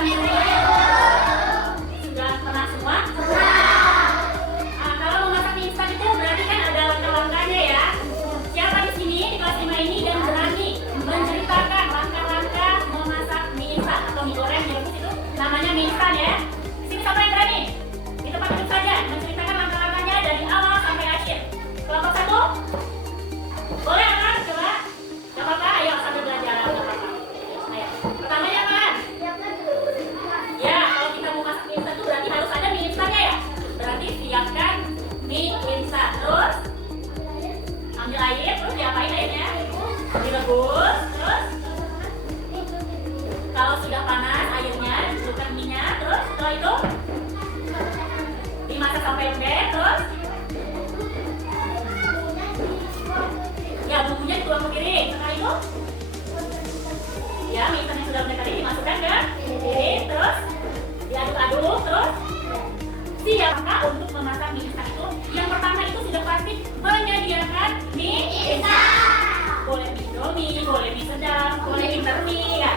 instan dulu? Sudah pernah semua? Kalau memasak mie instan itu berarti kan ada langkah-langkahnya ya. Siapa di sini di kelas 5 ini dan berani menceritakan langkah-langkah memasak mie instan atau mie goreng direbus itu namanya mie instan ya. Di sini siapa yang berani? Di tempat duduk saja menceritakan langkah-langkahnya dari awal sampai akhir. Kelompok 1? Boleh kan? Coba. Gak apa-apa, ayo sambil belajar. Gak apa-apa. Ayo. Pertamanya apaan? Ya, kalau kita mau masak mie instan itu berarti harus ada mie instannya ya. Berarti siapkan mie instan. Terus ambil air, terus diapain airnya? Direbus, terus kalau sudah panas airnya, masukkan minyak, terus setelah itu dimasak sampai lembek, terus ya bumbunya dituang ke piring. Setelah itu ya mie instan yang sudah lembek tadi dimasukkan ke piring, terus diaduk-aduk, terus siapkah untuk memasak mie instan itu? Yang pertama itu sudah pasti menyediakan mie instan. Boleh mie Indomie, boleh mie sedang, boleh mie ya.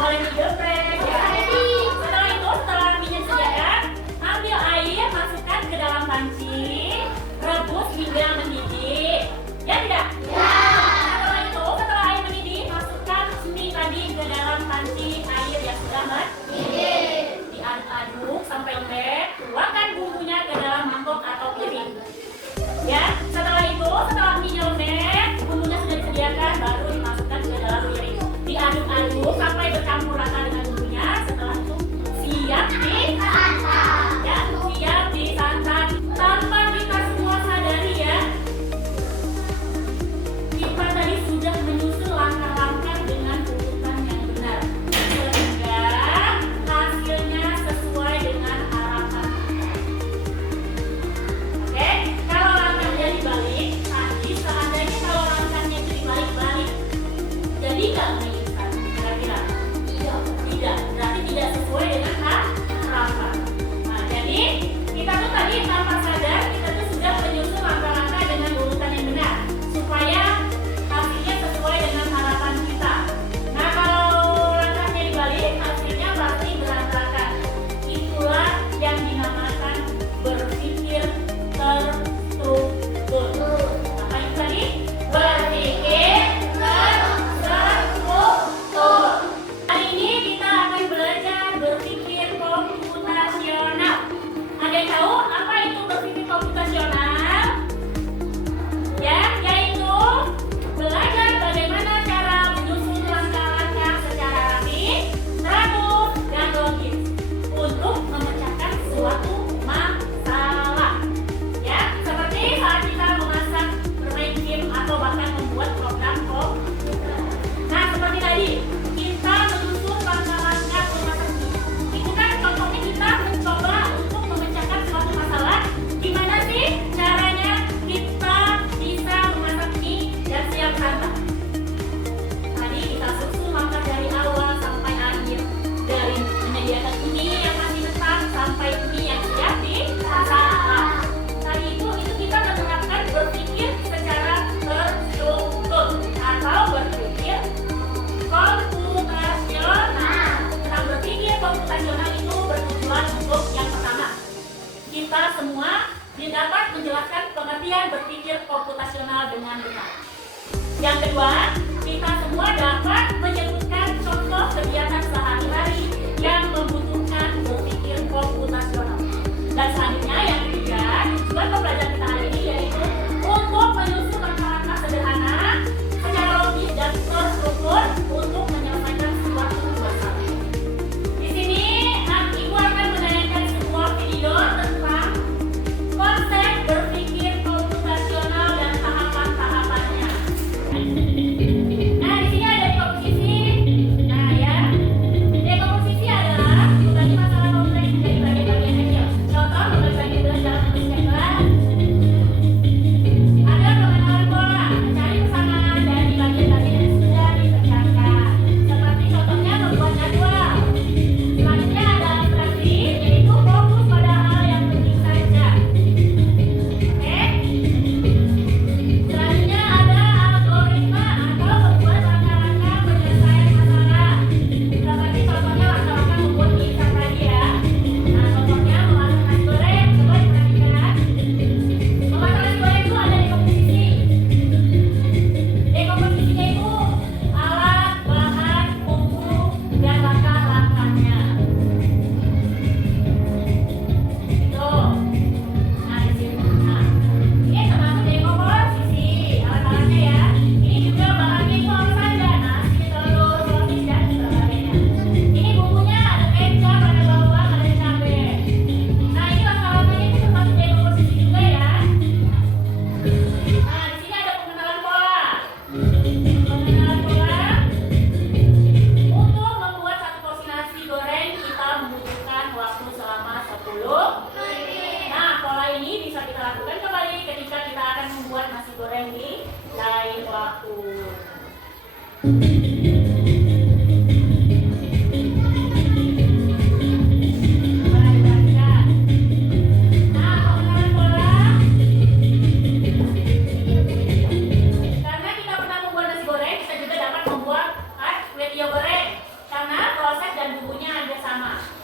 Boleh mie geprek ya. Setelah itu, setelah mie-nya disediakan, ambil air, masukkan ke dalam panci, rebus hingga mendidih. Ya tidak? Ya. Setelah itu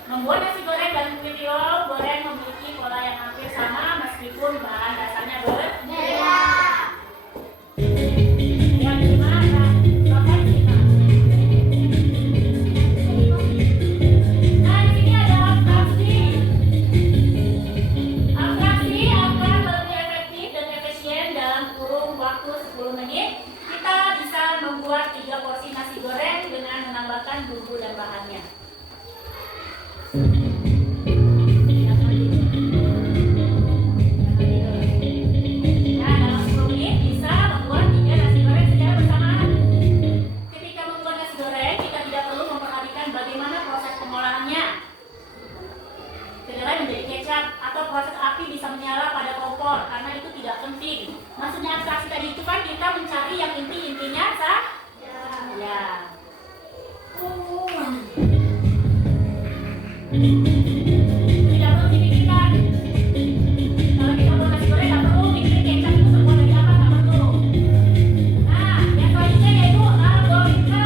Membuat nasi goreng dan kulit goreng memiliki pola yang hampir sama meskipun bahan dasarnya berbeda. Yang dimana? Contoh kita. Nah, di sini ada abstraksi. Abstraksi akan lebih efektif dan efisien dalam kurun waktu 10 menit. Kita bisa membuat 3 porsi nasi goreng dengan menambahkan bumbu dan bahannya. Proses api bisa menyala pada kompor karena itu tidak penting. Maksudnya abstraksi tadi itu kan kita mencari yang intinya saja. Ya. Tidak perlu dipikirkan. Kalau kita mau nasi goreng tidak perlu mikirin kecap itu terbuat dari apa, tidak perlu. Nah, yang selanjutnya yaitu algoritma.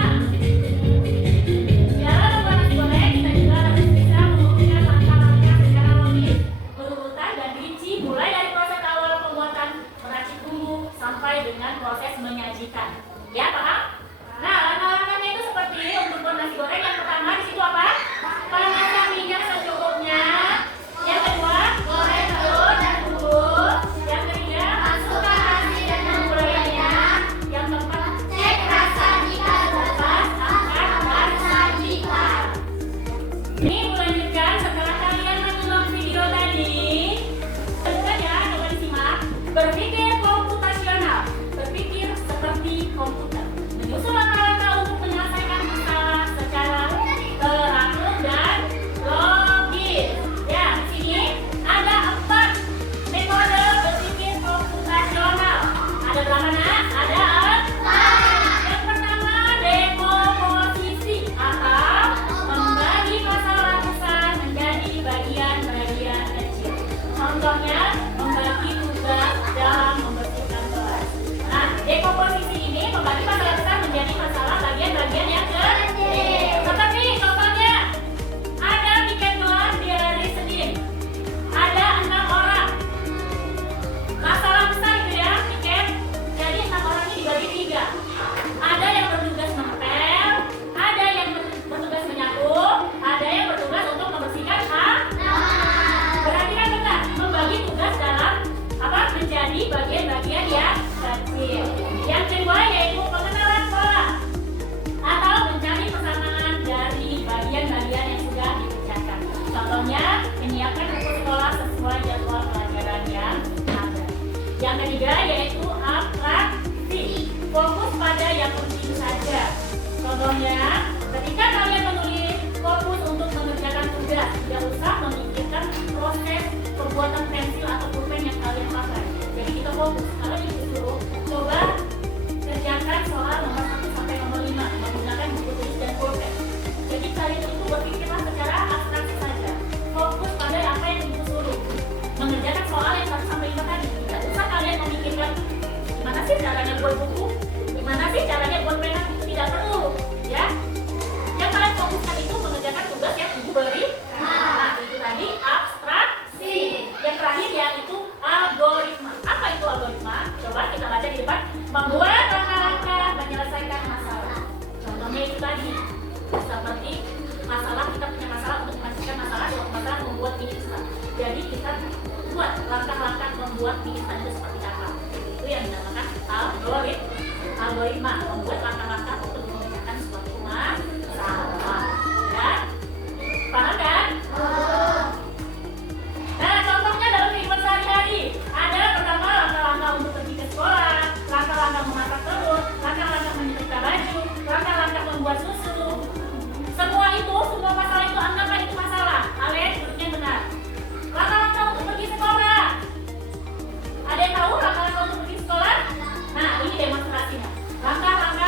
Dalam membuat nasi goreng kita juga harus bisa mengumpulkan langkah-langkah secara logis, berurutan dan rinci, mulai dari proses awal pembuatan meracik bumbu sampai dengan proses menyajikan. Ya, paham? Nah, langkah-langkahnya itu seperti untuk membuat nasi goreng. Yang pertama di situ apa? Panaskan minyak secukupnya. Yang kedua, goreng telur dan bumbu. Yang ketiga, masukkan nasi dan bumbu lainnya. Yang keempat, cek rasa jika lepas, angkat dan sajikan. Ini melanjutkan setelah kalian menonton video tadi. Coba ya, coba disimak. Berpikir komputasional, berpikir seperti komputer. Menyusun langkah-langkah untuk menyelesaikan masalah secara teratur dan logis. Ya, di sini ada 4 metode berpikir komputasional. Ada berapa nak? Ada 4. Yang pertama, dekomposisi atau membagi masalah besar menjadi bagian-bagian kecil. Contohnya, membagi tugas dalam membersihkan kelas. Nah, dekomposisi ini membagi masalah besar menjadi masalah bagian-bagian yang kecil. Seperti contohnya, ada piket kelas di hari Senin. Ada 6 orang. Masalah besar itu ya, piket. Jadi 6 orang ini dibagi 3. Ada yang bertugas menempel, ada yang bertugas menyapu, ada yang bertugas untuk membersihkan halaman. Berarti kan benar, membagi tugas dalam apa? Menjadi bagian-bagian yang kecil. Yang kedua yaitu pengenalan pola atau mencari persamaan dari bagian-bagian yang sudah dikerjakan. Contohnya, menyiapkan buku sekolah sesuai jadwal pelajaran yang ada. Yang ketiga yaitu atraksi, fokus pada yang penting saja. Contohnya, ketika kalian menulis, fokus untuk mengerjakan tugas, tidak usah memikirkan proses pembuatan pensil atau pulpen yang kalian pakai. Jadi kita fokus. Kalau disuruh, coba kerjakan soal nomor 1 sampai nomor 5 menggunakan buku tulis dan pulpen. Jadi kalian itu berpikirlah secara abstraksi saja. Fokus pada apa yang ibu suruh. Mengerjakan soal yang 1 sampai 5 tadi. Tidak usah kalian memikirkan gimana sih caranya buat buku, gimana sih caranya buat pena. Tidak perlu, ya. Yang kalian fokuskan itu mengerjakan tugas yang ibu beri. Nah, itu tadi abstraksi. Yang terakhir yaitu algoritma. Apa itu algoritma? Coba kita baca di depan. Membuat langkah-langkah menyelesaikan masalah. Contohnya itu tadi. Seperti masalah, kita punya masalah untuk menyelesaikan masalah, masalah membuat mie instan. Jadi kita buat langkah-langkah membuat mie instan itu seperti apa. Itu yang dinamakan algoritma. Membuat langkah-langkah untuk mengerjakan suatu masalah. Ya? Paham kan? Nah, contohnya dalam kehidupan sehari-hari. Ada pertama langkah-langkah untuk pergi ke sekolah, langkah-langkah memasak telur, langkah-langkah menyetrika baju, langkah-langkah membuat susu. Semua masalah itu anggaplah itu masalah. Kalian duduknya benar. Langkah-langkah untuk pergi sekolah. Ada yang tahu langkah-langkah untuk pergi sekolah? Nah, ini demonstrasinya. Langkah-langkah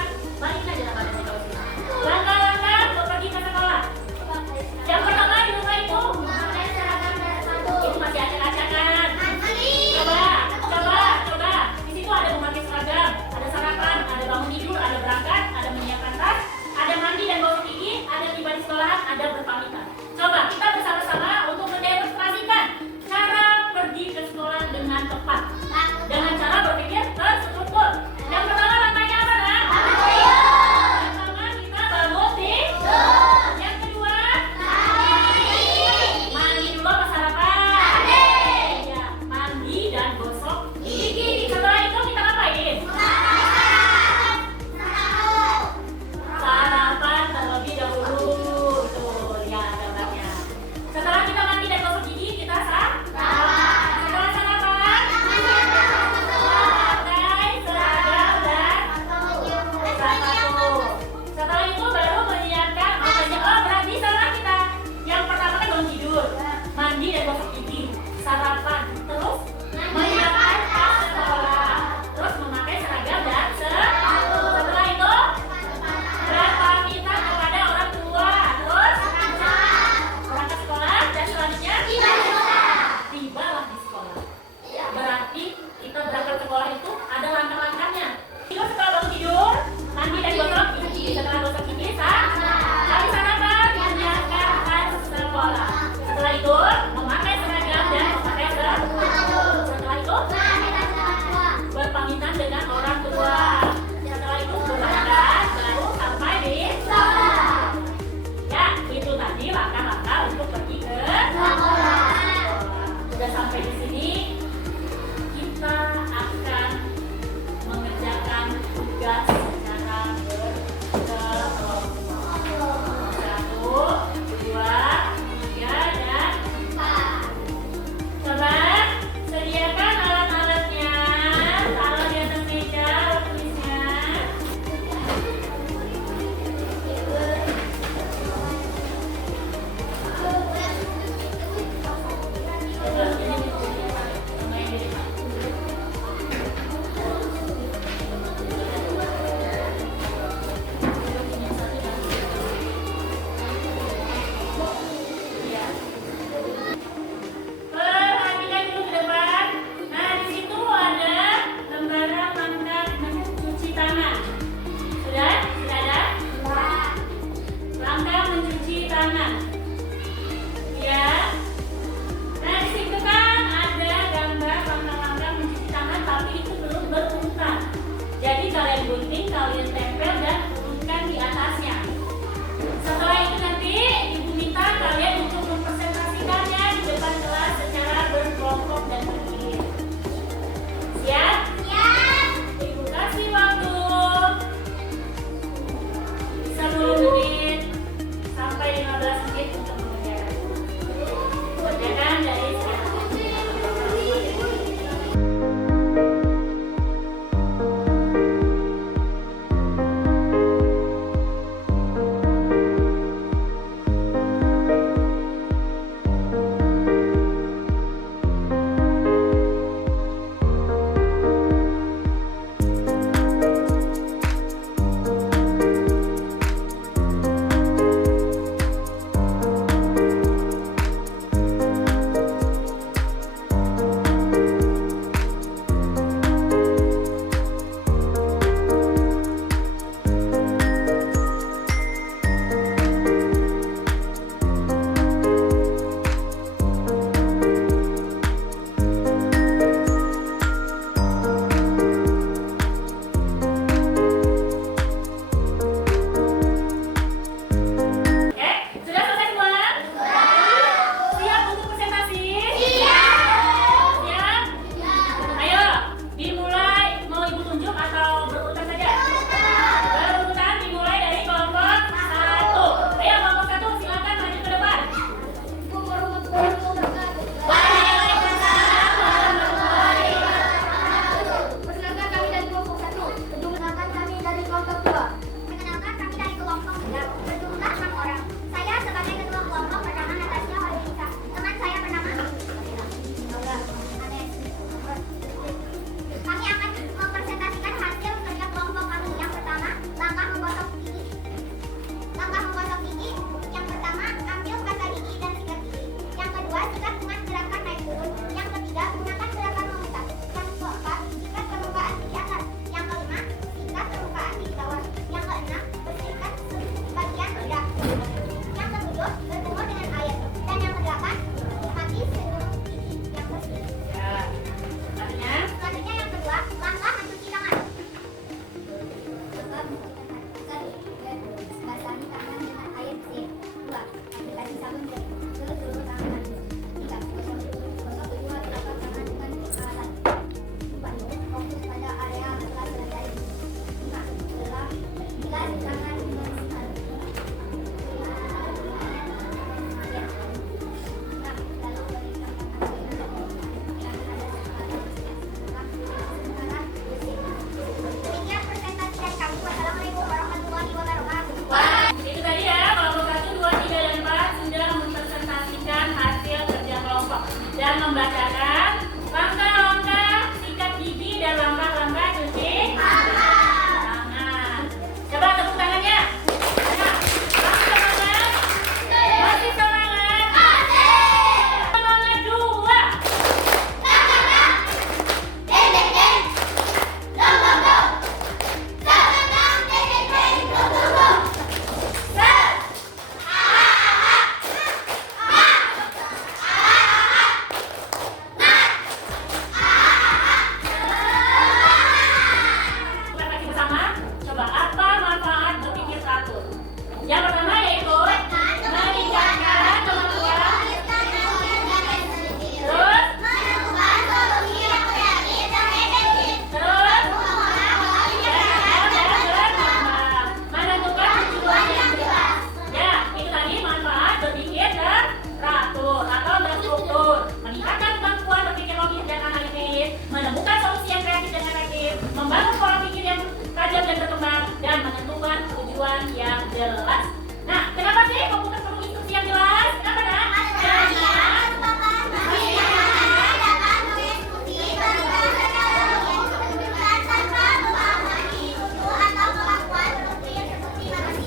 tujuan yang jelas. Nah, kenapa sih komputer perlu instruksi yang jelas? Kenapa, Nak?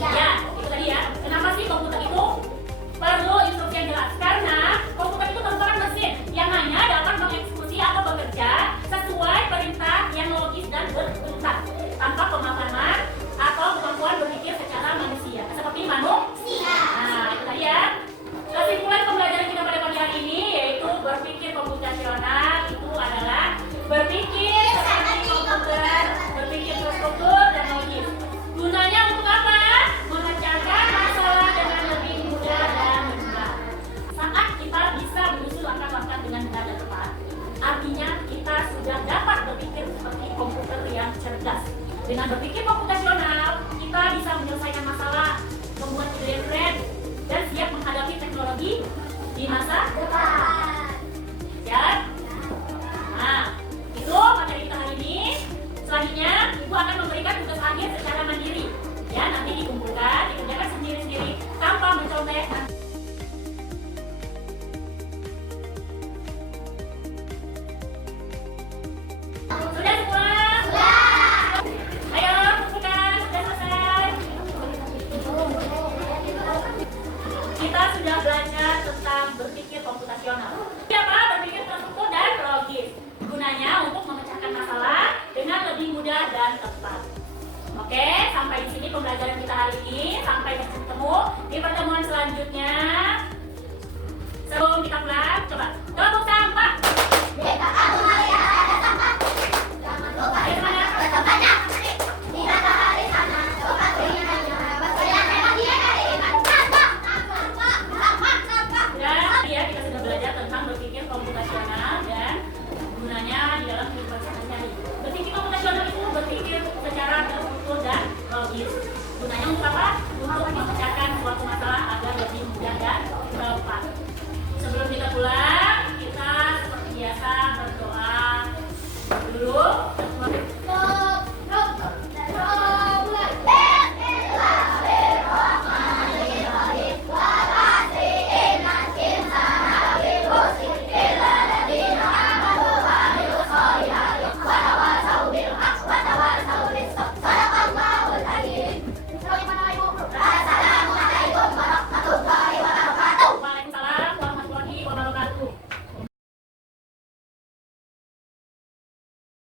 Ya, itu tadi ya. Kenapa sih komputer itu perlu instruksi yang jelas? Karena komputer itu merupakan mesin yang hanya dapat mengeksekusi atau bekerja sesuai perintah yang logis dan berurutan tanpa pemahaman atau kemampuan berpikir secara manusia, seperti manusia. Nah, itu tadi ya. Kesimpulan pembelajaran kita pada pagi hari ini yaitu berpikir komputasional itu adalah berpikir seperti komputer, berpikir terstruktur dan logis. Gunanya untuk apa? Memecahkan masalah dengan lebih mudah dan mudah. Saat kita bisa menyusun langkah-langkah dengan benar dan tepat, artinya kita sudah dapat berpikir seperti komputer yang cerdas. Dengan berpikir komputasional, kita bisa menyelesaikan masalah, membuat ide keren, dan siap menghadapi teknologi di masa depan. Siap? Nah, itu materi kita hari ini. Selanjutnya, Ibu akan memberikan tugas akhir secara mandiri. Ya, nanti dikumpulkan, dikerjakan sendiri-sendiri tanpa mencontek. Sudah semua? Ayo, kumpulkan. Sudah selesai. Kita sudah belajar tentang berpikir komputasional. Apa? Berpikir terstruktur dan logis. Gunanya untuk memecahkan masalah dengan lebih mudah dan tepat. Oke, sampai di sini pembelajaran kita hari ini. Sampai bertemu di pertemuan selanjutnya. Sebelum kita pulang,